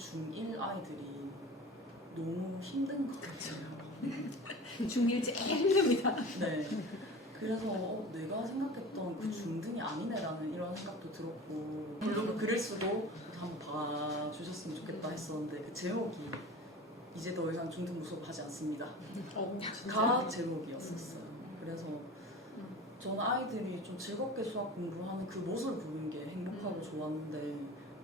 중1 아이들이 너무 힘든 것 같아요. 중1 제일 힘듭니다. 네. 그래서 내가 생각했던 그 중등이 아니네라는 이런 생각도 들었고, 블로그 글을 쓰고 한번 봐주셨으면 좋겠다 했었는데 그 제목이 이제 더 이상 중등 무속하지 않습니다. 가 제목이었었어요. 그래서 저는 아이들이 좀 즐겁게 수학 공부하는 그 모습을 보는 게 행복하고 좋았는데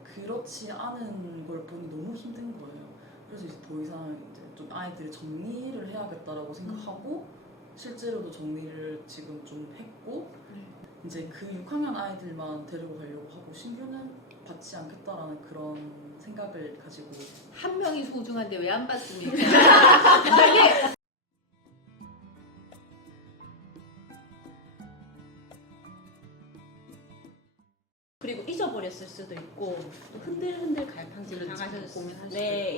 그렇지 않은 걸 보니 너무 힘든 거예요. 그래서 이제 더 이상 이제 좀 아이들이 정리를 해야겠다라고 생각하고 실제로도 정리를 지금 좀 했고 이제 그 6학년 아이들만 데리고 가려고 하고 신규는 받지 않겠다라는 그런 생각을 가지고 한 명이 소중한데 왜 안 받습니까? 이게 그리고 잊어버렸을 수도 있고 또 흔들흔들 갈팡질 당하실 수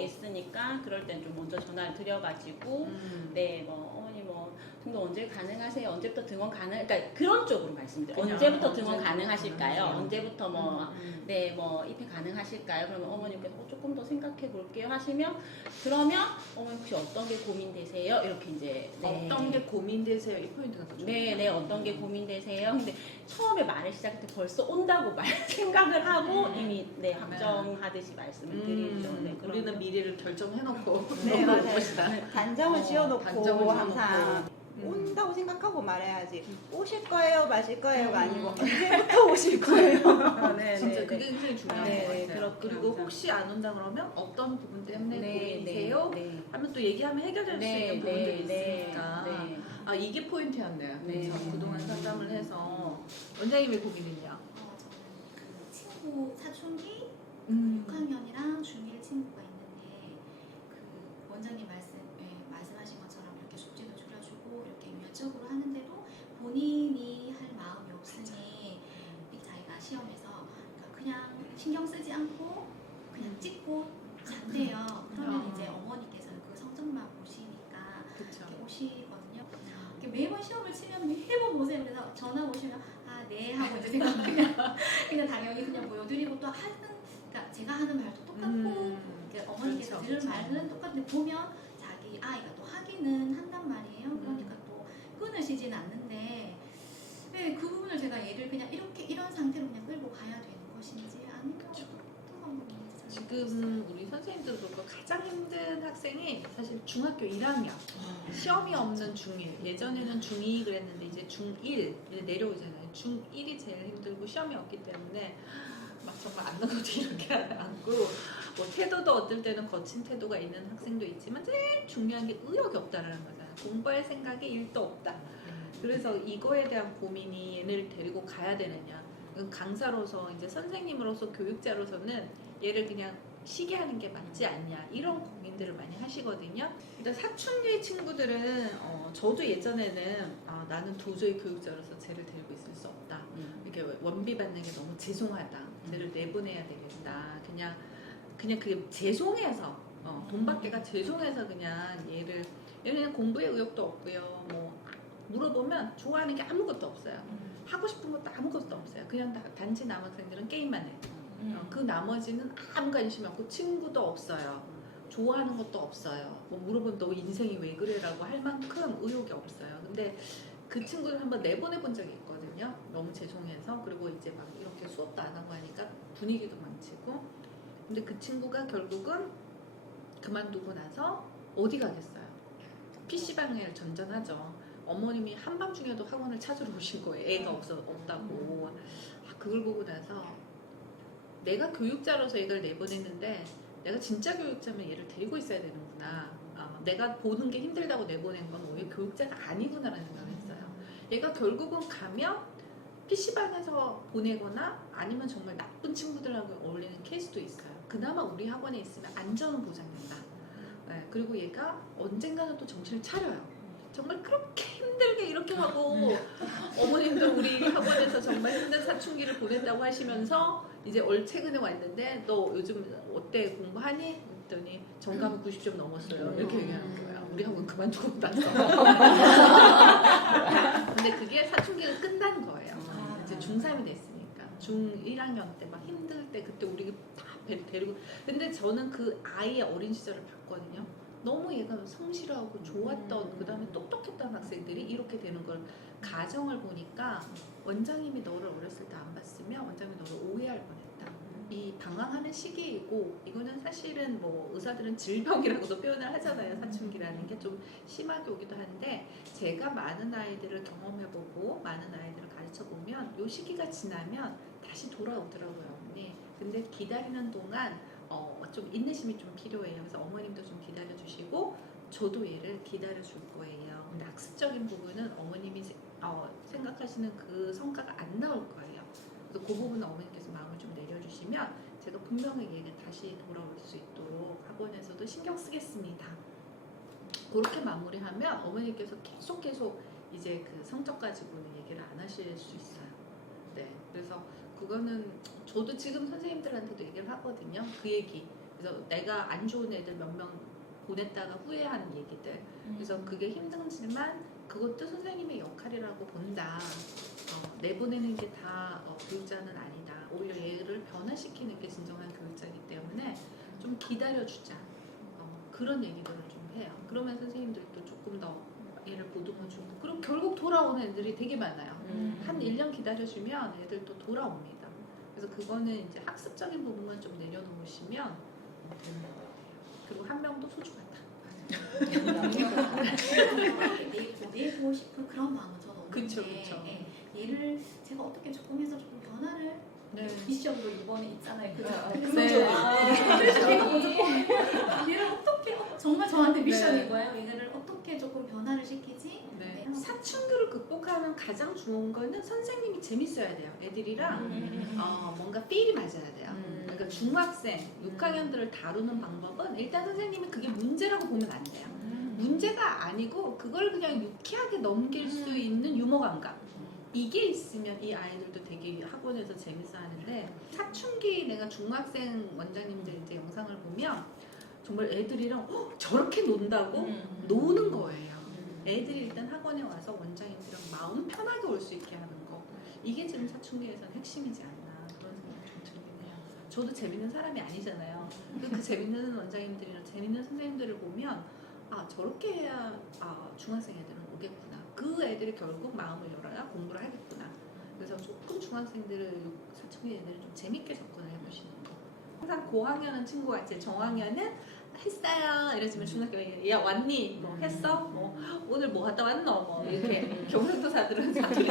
있으니까 그럴 땐 좀 먼저 전화를 드려가지고 네 뭐 어머니 뭐 등록 언제 가능하세요? 언제부터 등원 가능? 그러니까 그런 쪽으로 말씀드려요. 언제부터 등원 가능하실까요? 언제부터 뭐 네 뭐 입회 가능하실까요? 그러면 어머님께서 조금 더 생각해 볼게요 하시면 그러면 어머니 혹시 어떤 게 고민되세요? 이렇게 이제 네. 어떤 게 고민되세요? 이 포인트가 더 좋아요. 네, 어떤 게 고민되세요? 근데 처음에 말을 시작할 때 벌써 온다고 생각을 하고 이미 네, 확정하듯이 말씀을 드리죠. 네, 우리는 미래를 결정해놓고 네, 맞아요. 봅시다. 단정을 지어놓고 단정을 항상 온다고 생각하고 말해야지. 오실 거예요, 마실 거예요가 아니고 음. 언제부터 오실 거예요. 네, 진짜 그게 굉장히 중요한 네, 것 네, 같아요. 그렇죠. 그리고 혹시 안 온다 그러면 어떤 부분 때문에 고민이세요? 네, 하면 또 얘기하면 해결될 수 있는 부분들이 있으니까 네. 아 이게 포인트였네요. 네. 저 그동안 상담을 해서 원장님의 고민은요? 저는 그 친구 사춘기 음. 6학년이랑 중1 친구가 있는데 그 원장님 말씀하신 것처럼 이렇게 숙제도 줄여주고 이렇게 유연적으로 하는데도 본인이 할 마음이 없으니 자기가 시험에서 그냥 신경 쓰지 않고 그냥 찍고 잔대요. 그러면 이제 어머니께서는 그 성적만 보시니까 그렇죠. 이렇게 오시거든요. 이렇게 매번 시험을 치면 매번 오세요. 그래서 전화 오시면 아, 네 하고 이제 제가 그냥 당연히 그냥 보여드리고 또 하는 그러니까 제가 하는 말도 똑같고 그러니까 어머니께서 그렇죠, 들은 말은 똑같은데 보면 자기 아이가 또 하기는 한단 말이에요. 그러니까 또 끊으시진 않는데 네, 그 부분을 제가 얘를 그냥 이렇게 이런 상태로 그냥 끌고 가야 되는 것인지 아니면 어떤 방법인지 잘 지금 우리 선생님들도 그렇고 가장 힘든 학생이 사실 중학교 1학년 시험이 없는 중1 예전에는 중2 그랬는데 이제 중1 이제 내려오잖아요. 중1이 제일 힘들고 시험이 없기 때문에 막 정말 안나고도 이렇게 앉고 뭐 태도도 어떨 때는 거친 태도가 있는 학생도 있지만 제일 중요한 게 의욕이 없다라는 거잖아요. 공부할 생각이 1도 없다. 그래서 이거에 대한 고민이 얘네를 데리고 가야 되느냐. 강사로서 이제 선생님으로서 교육자로서는 얘를 그냥 쉬게 하는 게 맞지 않냐 이런 고민들을 많이 하시거든요. 일단 사춘기 친구들은 저도 예전에는 나는 도저히 교육자로서 쟤를 데리고 있을 수 없다. 이렇게 원비 받는 게 너무 죄송하다. 쟤를 내보내야 되겠다. 그냥 그게 죄송해서 돈 받기가 죄송해서 그냥 얘를 그냥 공부에 의욕도 없고요. 뭐 물어보면 좋아하는 게 아무것도 없어요. 하고 싶은 것도 아무것도 없어요. 그냥 단지 남학생들은 게임만 해요. 그 나머지는 아무 관심이 없고 친구도 없어요. 좋아하는 것도 없어요. 뭐 물어보면 너 인생이 왜 그래라고 할 만큼 의욕이 없어요. 근데 그 친구를 한번 내보내본 적이 있거든요. 너무 죄송해서. 그리고 이제 막 이렇게 수업도 안 하고 하니까 분위기도 망치고. 근데 그 친구가 결국은 그만두고 나서 어디 가겠어요? PC방을 전전하죠. 어머님이 한밤중에도 학원을 찾으러 오신 거예요. 애가 없다고. 그걸 보고 나서 내가 교육자로서 얘를 내보냈는데 내가 진짜 교육자면 얘를 데리고 있어야 되는구나. 내가 보는 게 힘들다고 내보낸 건 오히려 교육자가 아니구나라는 생각을 했어요. 얘가 결국은 가면 PC방에서 보내거나 아니면 정말 나쁜 친구들하고 어울리는 케이스도 있어요. 그나마 우리 학원에 있으면 안전은 보장된다. 네, 그리고 얘가 언젠가는 또 정신을 차려요. 정말 그렇게 힘들게 이렇게 하고 어머님도 우리 학원에서 정말 힘든 사춘기를 보냈다고 하시면서 이제 최근에 왔는데 너 요즘 어때 공부하니? 그랬더니 정감은 90점 넘었어요. 이렇게 얘기하는 거예요. 우리 학원 그만두고 나서. 근데 그게 사춘기가 끝난 거예요. 이제 중3이 됐으니까 중1학년 때 막 힘들 때 그때 우리 다 데리고. 근데 저는 그 아이의 어린 시절을 봤거든요. 너무 얘가 성실하고 좋았던, 그 다음에 똑똑했던 학생들이 이렇게 되는 걸 가정을 보니까 원장님이 너를 어렸을 때 안 봤으면 원장님이 너를 오해할 뻔했다. 이 방황하는 시기이고, 이거는 사실은 뭐 의사들은 질병이라고도 표현을 하잖아요. 사춘기라는 게 좀 심하게 오기도 한데, 제가 많은 아이들을 경험해보고 많은 아이들을 가르쳐보면 이 시기가 지나면 다시 돌아오더라고요. 네. 근데 기다리는 동안 좀 인내심이 좀 필요해요. 그래서 어머님도 좀 기다려주시고 저도 얘를 기다려줄 거예요. 근데 학습적인 부분은 어머님이 생각하시는 그 성과가 안 나올 거예요. 그래서 그 부분은 어머님께서 마음을 좀 내려주시면 제가 분명히 얘가 다시 돌아올 수 있도록 학원에서도 신경 쓰겠습니다. 그렇게 마무리하면 어머님께서 계속 이제 그 성적 가지고는 얘기를 안 하실 수 있어요. 네, 그래서 그거는 저도 지금 선생님들한테도 얘기를 하거든요. 그 얘기. 그래서 내가 안 좋은 애들 몇 명 보냈다가 후회하는 얘기들. 그래서 그게 힘들지만 그것도 선생님의 역할이라고 본다. 내보내는 게 다 교육자는 아니다. 오히려 얘를 변화시키는 게 진정한 교육자이기 때문에 좀 기다려주자. 그런 얘기들을 좀 해요. 그러면 선생님들도 조금 더 얘를 보듬어주고, 그럼 결국 돌아오는 애들이 되게 많아요. 한 1년 기다려주면 애들도 돌아옵니다. 그래서 그거는 이제 학습적인 부분만 좀 내려놓으시면 되는 것 같아요. 그리고 한 명도 소중하다. 내고 싶은 그런 마음은 저도 없는데, 그쵸. 얘를 제가 어떻게 조금 해서 조금 변화를 네. 미션으로 이번에 있잖아요. 그죠? 네. 그래서 제가 먼저 얘를 어떻게 정말 저한테 미션인 네. 거예요. 얘를 어떻게 조금 변화를 시키지? 네. 사춘기를 극복하는 가장 좋은 거는 선생님이 재밌어야 돼요. 애들이랑 뭔가 필이 맞아야 돼요. 그러니까 중학생, 6학년들을 다루는 방법은 일단 선생님이 그게 문제라고 보면 안 돼요. 문제가 아니고 그걸 그냥 유쾌하게 넘길 수 있는 유머 감각. 이게 있으면 이 아이들도 되게 학원에서 재밌어 하는데, 사춘기 내가 중학생 원장님들 이제 영상을 보면 정말 애들이랑 저렇게 논다고 노는 거예요. 애들이 일단 학원에 와서 원장님들이랑 마음 편하게 올 수 있게 하는 거. 이게 지금 사춘기에서는 핵심이지 않나 그런 생각이 좀 들긴 해요. 저도 재밌는 사람이 아니잖아요. 그 재밌는 원장님들이랑 재밌는 선생님들을 보면 저렇게 해야 중학생 애들은 오겠구나. 그 애들이 결국 마음을 열어야 공부를 하겠구나. 그래서 조금 중학생들을 사춘기 애들은 좀 재밌게 접근을 해보시는 거. 항상 고학년은 친구가 있지, 정학년은 했어요 이러지만 중학교 야 왔니? 뭐 했어? 뭐 오늘 뭐 갔다 왔노? 뭐 이렇게 경상도사들은 사투리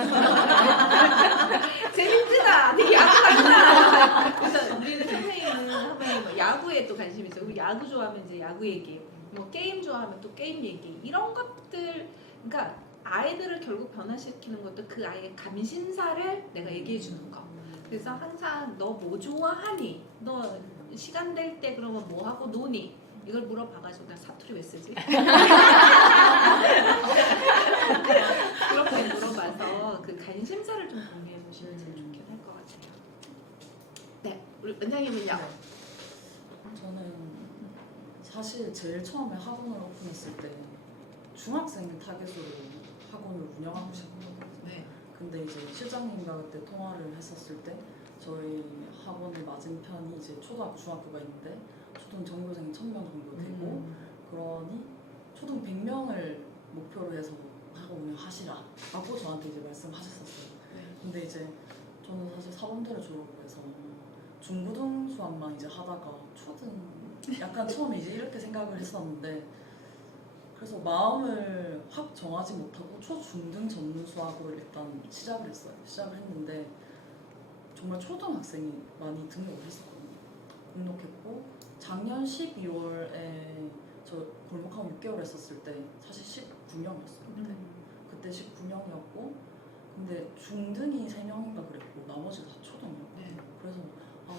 재밌구나 되게 야구 같다. 그래서 우리는 선생님은 한번 뭐 야구에 또 관심이 있어요. 우리 야구 좋아하면 이제 야구 얘기, 뭐 게임 좋아하면 또 게임 얘기, 이런 것들. 그러니까 아이들을 결국 변화시키는 것도 그 아이의 감신사를 내가 얘기해 주는 거. 그래서 항상 너 뭐 좋아하니? 너 시간 될 때 그러면 뭐 하고 노니? 이걸 물어봐가지고 나 사투리 왜 쓰지? 그렇게 물어봐서 그 관심사를 좀 공유해 보시면 제일 좋긴 할 것 같아요. 네, 우리 원장님은요? 저는 사실 제일 처음에 학원을 오픈했을 때 중학생 타겟으로 학원을 운영하고 싶었거든요. 네. 근데 이제 실장님과 그때 통화를 했었을 때 저희 학원의 맞은편이 이제 초등학교, 중학교가 있는데 초등 전교생이 1000명 정도 되고 그러니 초등 100명을 목표로 해서 학원 운영하시라 라고 저한테 이제 말씀하셨었어요. 네. 근데 이제 저는 사실 사범대를 졸업을 해서 중고등 수학만 이제 하다가 초등 약간 처음에 이제 이렇게 생각을 했었는데, 그래서 마음을 확 정하지 못하고 초중등 전문 수학으로 일단 시작을 했어요. 시작을 했는데 정말 초등학생이 많이 등록을 했었거든요. 등록했고 작년 12월에 저 골목학원 6개월 했었을 때 사실 19명이었어요. 그때 19명이었고 근데 중등이 3명인가 그랬고 나머지가 다 초등이었고 네. 그래서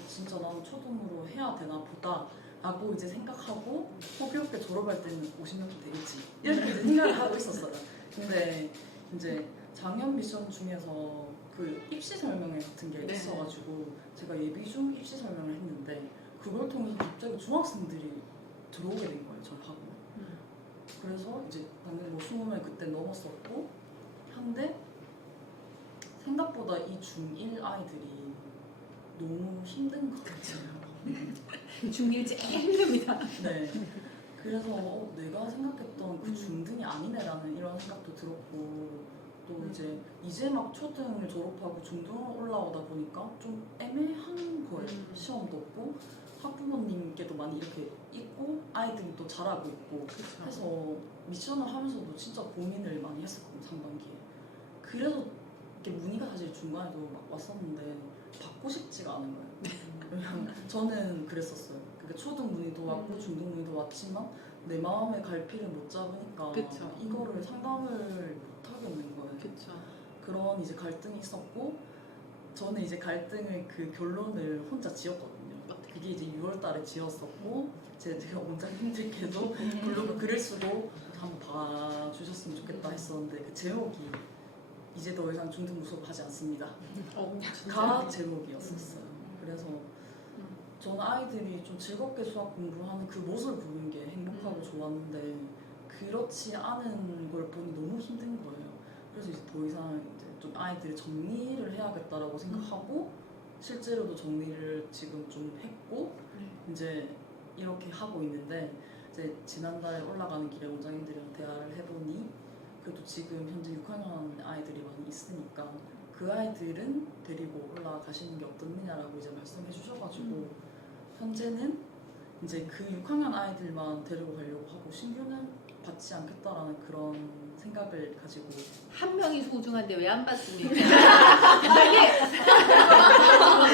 진짜 나는 초등으로 해야 되나 보다 라고 이제 생각하고 고교육때 졸업할 때는 50명도 되겠지 이렇게 이제 생각을 하고 있었어요. 근데 이제 작년 미션 중에서 그 입시 설명회 같은 게 네. 있어가지고 제가 예비중 입시 설명을 했는데 그걸 통해서 갑자기 중학생들이 들어오게 된 거예요, 저희 학원에. 그래서 이제 당연히 뭐 20명 그때 넘었었고 한데 생각보다 이 중1 아이들이 너무 힘든 것 같아요. 중1 제일 힘듭니다. 네. 그래서 내가 생각했던 그 중등이 아니네라는 이런 생각도 들었고 또 이제 막 초등을 졸업하고 중등 올라오다 보니까 좀 애매한 거예요. 시험도 없고 학부모님께도 많이 이렇게 있고 아이들이 또 잘하고 있고 해서 미션을 하면서도 진짜 고민을 많이 했었거든요. 3단계에. 그래서 이렇게 문의가 사실 중간에도 막 왔었는데 받고 싶지가 않은 거예요. 왜냐면 저는 그랬었어요. 그러니까 초등 문의도 왔고 중등 문의도 왔지만 내 마음의 갈피를 못 잡으니까 그쵸. 이거를 상담을 못 하겠는 거예요. 그렇죠. 그런 이제 갈등이 있었고 저는 이제 갈등을 그 결론을 혼자 지었거든요. 그게 이제 6월달에 지었었고 제가 원장님들께도 블로그 글을 쓰고 한번 봐주셨으면 좋겠다 했었는데 그 제목이 이제 더 이상 중등 무속하지 않습니다. 가 제목이었었어요. 그래서 저는 아이들이 좀 즐겁게 수학 공부하는 그 모습을 보는 게 행복하고 좋았는데 그렇지 않은 걸 보니 너무 힘든 거예요. 그래서 이제 더 이상 이제 좀 아이들이 정리를 해야겠다라고 생각하고 실제로도 정리를 지금 좀 했고 이제 이렇게 하고 있는데 이제 지난달에 올라가는 길에 원장님들이랑 대화를 해보니 그래도 지금 현재 6학년 아이들이 많이 있으니까 그 아이들은 데리고 올라가시는 게 어떻느냐라고 이제 말씀해 주셔가지고 현재는 이제 그 6학년 아이들만 데리고 가려고 하고 신규는 받지 않겠다라는 그런 생각을 가지고 한 명이 소중한데 왜 안 받습니까?